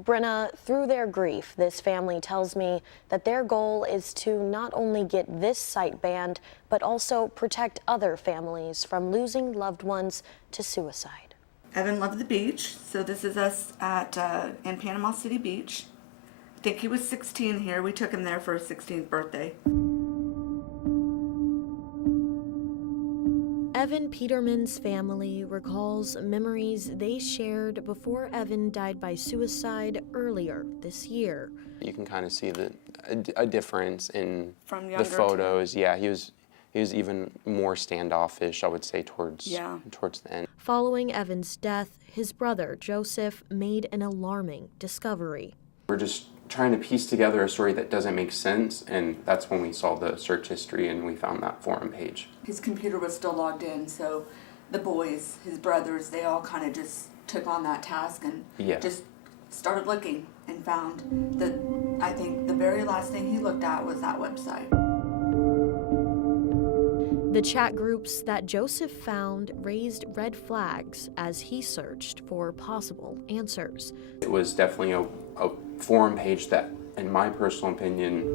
Brenna, through their grief, this family tells me that their goal is to not only get this site banned, but also protect other families from losing loved ones to suicide. Evan loved the beach, so this is us at in Panama City Beach. I think he was 16 here. We took him there for his 16th birthday. Evan Peterman's family recalls memories they shared before Evan died by suicide earlier this year. You can kind of see a difference in From the younger photos. Yeah, he was even more standoffish, I would say, towards the end. Following Evan's death, his brother Joseph made an alarming discovery. We're just trying to piece together a story that doesn't make sense, and that's when we saw the search history and we found that forum page. His computer was still logged in, so the boys, his brothers, they all kind of just took on that task and just started looking and found that I think the very last thing he looked at was that website. The chat groups that Joseph found raised red flags as he searched for possible answers. It was definitely a forum page that, in my personal opinion,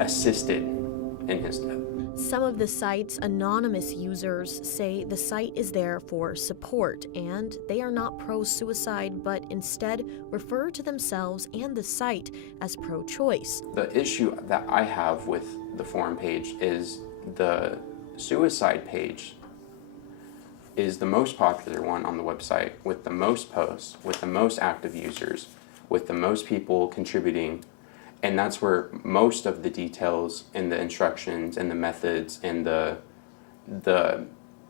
assisted in his death. Some of the site's anonymous users say the site is there for support and they are not pro-suicide, but instead refer to themselves and the site as pro-choice. The issue that I have with the forum page is the suicide page is the most popular one on the website, with the most posts, with the most active users, with the most people contributing. And that's where most of the details and the instructions and the methods and the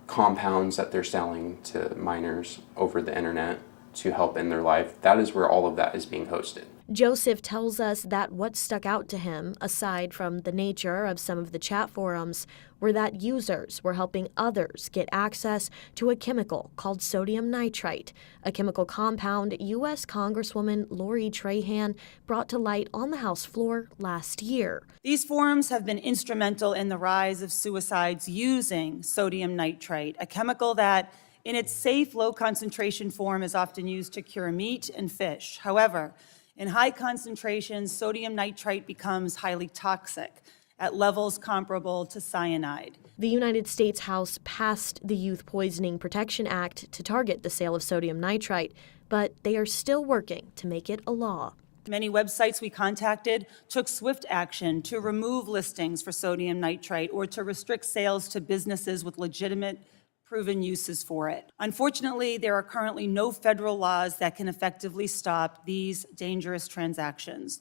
compounds that they're selling to minors over the internet to help in their life, that is where all of that is being hosted. Joseph tells us that what stuck out to him, aside from the nature of some of the chat forums, were that users were helping others get access to a chemical called sodium nitrite, a chemical compound U.S. Congresswoman Lori Trahan brought to light on the House floor last year. These forums have been instrumental in the rise of suicides using sodium nitrite, a chemical that, in its safe, low-concentration form, is often used to cure meat and fish. However, in high concentrations, sodium nitrite becomes highly toxic at levels comparable to cyanide. The United States House passed the Youth Poisoning Protection Act to target the sale of sodium nitrite, but they are still working to make it a law. Many websites we contacted took swift action to remove listings for sodium nitrite or to restrict sales to businesses with legitimate proven uses for it. Unfortunately, there are currently no federal laws that can effectively stop these dangerous transactions.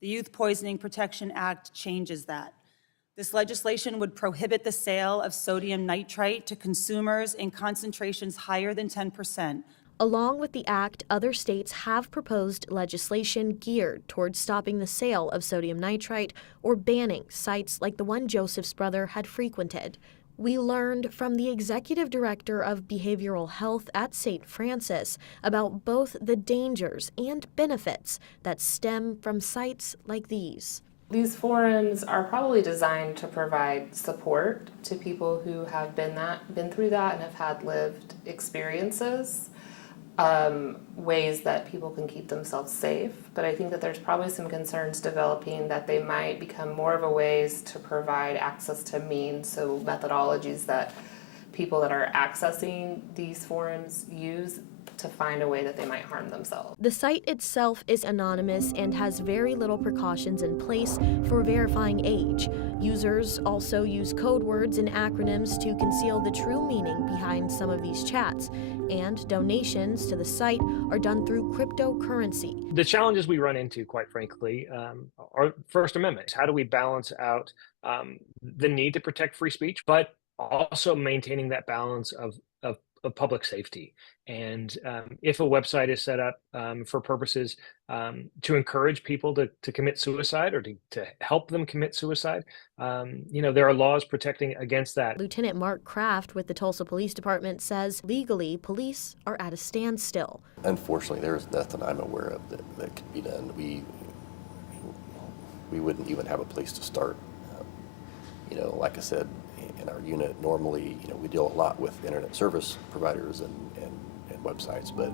The Youth Poisoning Protection Act changes that. This legislation would prohibit the sale of sodium nitrite to consumers in concentrations higher than 10%. Along with the act, other states have proposed legislation geared towards stopping the sale of sodium nitrite or banning sites like the one Joseph's brother had frequented. We learned from the executive director of behavioral health at St. Francis about both the dangers and benefits that stem from sites like these. These forums are probably designed to provide support to people who have been through that and have had lived experiences, ways that people can keep themselves safe. But I think that there's probably some concerns developing that they might become more of a ways to provide access to means, so methodologies that people that are accessing these forums use to find a way that they might harm themselves. The site itself is anonymous and has very little precautions in place for verifying age. Users also use code words and acronyms to conceal the true meaning behind some of these chats, and donations to the site are done through cryptocurrency. The challenges we run into, quite frankly, are First Amendment. How do we balance out the need to protect free speech, but also maintaining that balance of public safety? And if a website is set up for purposes to encourage people to commit suicide or to help them commit suicide, there are laws protecting against that. Lieutenant Mark Kraft with the Tulsa Police Department says legally police are at a standstill. Unfortunately, there is nothing I'm aware of that could be done. We wouldn't even have a place to start. Like I said, in our unit, normally, we deal a lot with internet service providers and websites, but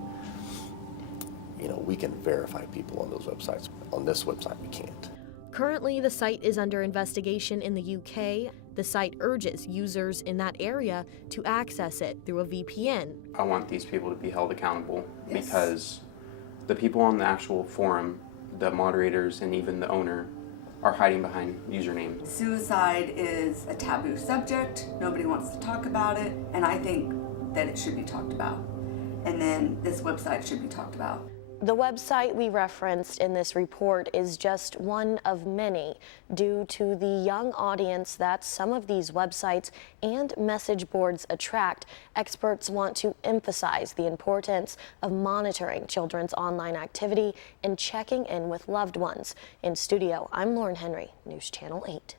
we can verify people on those websites. On this website, we can't. Currently, the site is under investigation in the UK. The site urges users in that area to access it through a VPN. I want these people to be held accountable Yes. because the people on the actual forum, the moderators and even the owner, are hiding behind usernames. Suicide is a taboo subject. Nobody wants to talk about it, and I think that it should be talked about. And then this website should be talked about. The website we referenced in this report is just one of many due to the young audience that some of these websites and message boards attract. Experts want to emphasize the importance of monitoring children's online activity and checking in with loved ones. In studio, I'm Lauren Henry, News Channel 8.